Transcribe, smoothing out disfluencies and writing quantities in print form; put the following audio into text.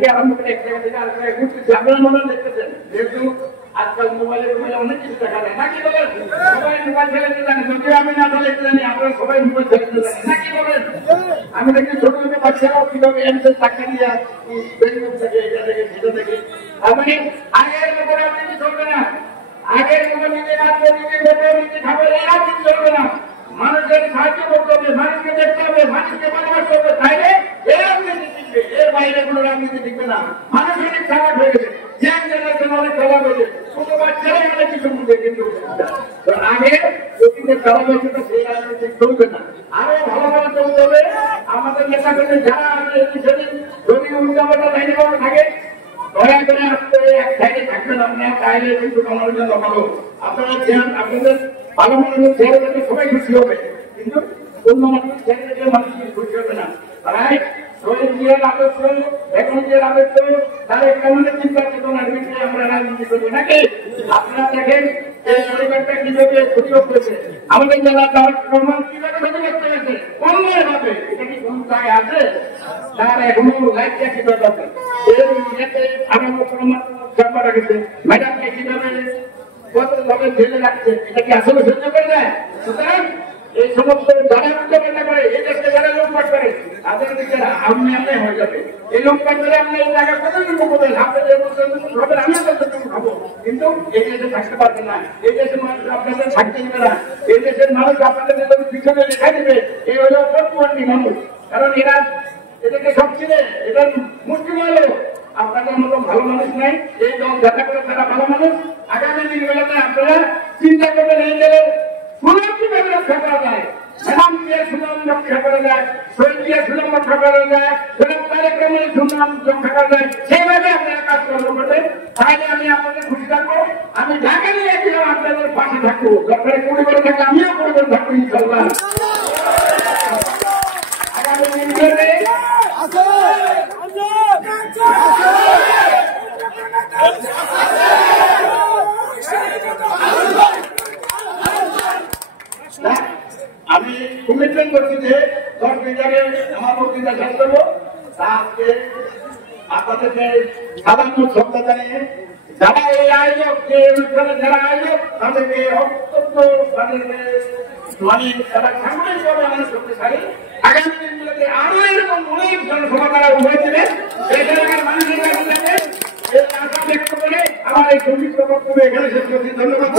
থেকে আরম্ভ করে এক জায়গা থেকে আরেক জায়গায় ঘুরতেছি, আপনারা মনে দেখতেছেন। যেহেতু আজকাল মোবাইলে অনেক কিছু দেখা যায়, নাকি বলেন? সবাই মোবাইল ফেলতে জানে, যদিও আমি না ফেলতে জানি, আপনারা সবাই মোবাইল ফেলতে জানেন, নাকি বলেন? আমি দেখি ছোট ছোট বাচ্চারাও কিভাবে এমসের টাকা দিয়ে বেরিয়ে থেকে এটা থেকে সেটা থেকে। আমি আগের মতো রাজনীতি চলবে না, আগের মতো নিজে রাখবো, নিজে দেবো, নিজে খাবো, এই রাজনীতি চলবে না। মানুষের সাহায্য করতে হবে, মানুষকে দেখতে হবে, মানুষকে ভালোবাসতে হবে, তাইলে এই রাজনীতি টিকবে, এর বাইরে কোনো রাজনীতি টিকবে না। মানুষ অনেক খারাপ হয়ে গেছে, ইয়াং জেনারেশন অনেক খারাপ হয়েছে, ছোট বাচ্চারাই অনেক কিছু বুঝে, কিন্তু আগে অতীতের খারাপ হয়েছে, সেই রাজনীতি চলবে না, আরো ভালো ভালো চলতে হবে। আমাদের নেতা কর্মী যারা আছে সেদিন যদি উল্টাপাল্টা লাইনে থাকে, দয়া করে আসতে এক সাইডে থাকবেন, আপনার চাইলে কিন্তু আমার জন্য ভালো। আপনারা আপনাদের ভালো মানুষের চেয়ারে থাকলে সবাই খুশি হবে, কিন্তু অন্য মানুষের চেয়ারে থাকলে মানুষ খুশি হবে না। তাই শহীদ জিয়ার আদর্শ, এখন জিয়ার আদর্শ, তার কেমনের চিন্তা চেতনার ভিত্তিতে আমরা রাজনীতি করবো, নাকি? আপনারা দেখেন এই পরিবারটা কিভাবে ক্ষতি করতেছে, আমাদের জেলা তার প্রমাণ কিভাবে ক্ষতি করতে গেছে অন্যায় ভাবে। এটা কি কোন জায়গায় আছে? তার এখনো লাইফ চাকরি দরকার। এর ইয়েতে আমার প্রমাণ ব্যাপার রেখেছে, ম্যাডামকে কিভাবে কতভাবে জেলে রাখছে, এটা কি আসলে সহ্য করে যায়? সুতরাং এই সমস্ত যারা উল্টাপাল্টা করে, এই দেশকে যারা লুটপাট করে, তাদের দিকে আমনে আমনে হয়ে যাবে। এই লুটপাট করে আমরা এই জায়গা কতটুকু করবেন, আপনাদের হবে, আমি ততটুকু খাবো, কিন্তু এই দেশে থাকতে পারবে না। এই দেশের মানুষ আপনাদের থাকতে দেবে না, এই দেশের মানুষ আপনাদের পিছনে লেখা দেবে। এই হলো প্রতিবন্ধী মানুষ, কারণ এরা এদেরকে সব ছিল, এটা মুশকিল হলো। আপনাদের মতো ভালো মানুষ নাই, এই দল যাতা করে তারা ভালো মানুষ। আগামী দিনগুলোতে আপনারা চিন্তা করবেন এই গেলে সুনাম কিভাবে রক্ষা করা যায়, ম্যাডাম দিয়ে সুনাম রক্ষা করা যায়, শহীদ দিয়ে সুনাম রক্ষা করা যায়, সুনাম কার্যক্রমে সুনাম রক্ষা করা যায়, সেইভাবে আপনারা কাজ করবেন। তাহলে আমি আপনাদের খুশি থাকবো। আমি ঢাকা নিয়ে গেছিলাম, আপনাদের পাশে থাকবো, দরকারে পরিবারে থাকলে আমিও পরিবার থাকবো ইনশাল্লাহ। আগামী দিনগুলোতে আমি কমিটমেন্ট করছি যে 10 মিনিটে আমার বক্তৃতা শেষ করবো। আজকে আপনাদেরকে সাধারণ শ্রদ্ধা জানিয়ে যারা এই আয়োজক, যে অনুষ্ঠানে যারা আয়োজক, তাদেরকে অত্যন্ত তাদেরকে মানে তারা সাংগঠনিকভাবে আমাদের করতে চাই। আগামী দিনগুলোতে আরো এরকম অনেক জনসভা তারা হয়েছিলেন, এই জায়গার মানুষের কাছে যাবে, এই আশা ব্যক্ত করে আমার এই সংক্ষিপ্ত বক্তব্য এখানে শেষ করছি। ধন্যবাদ।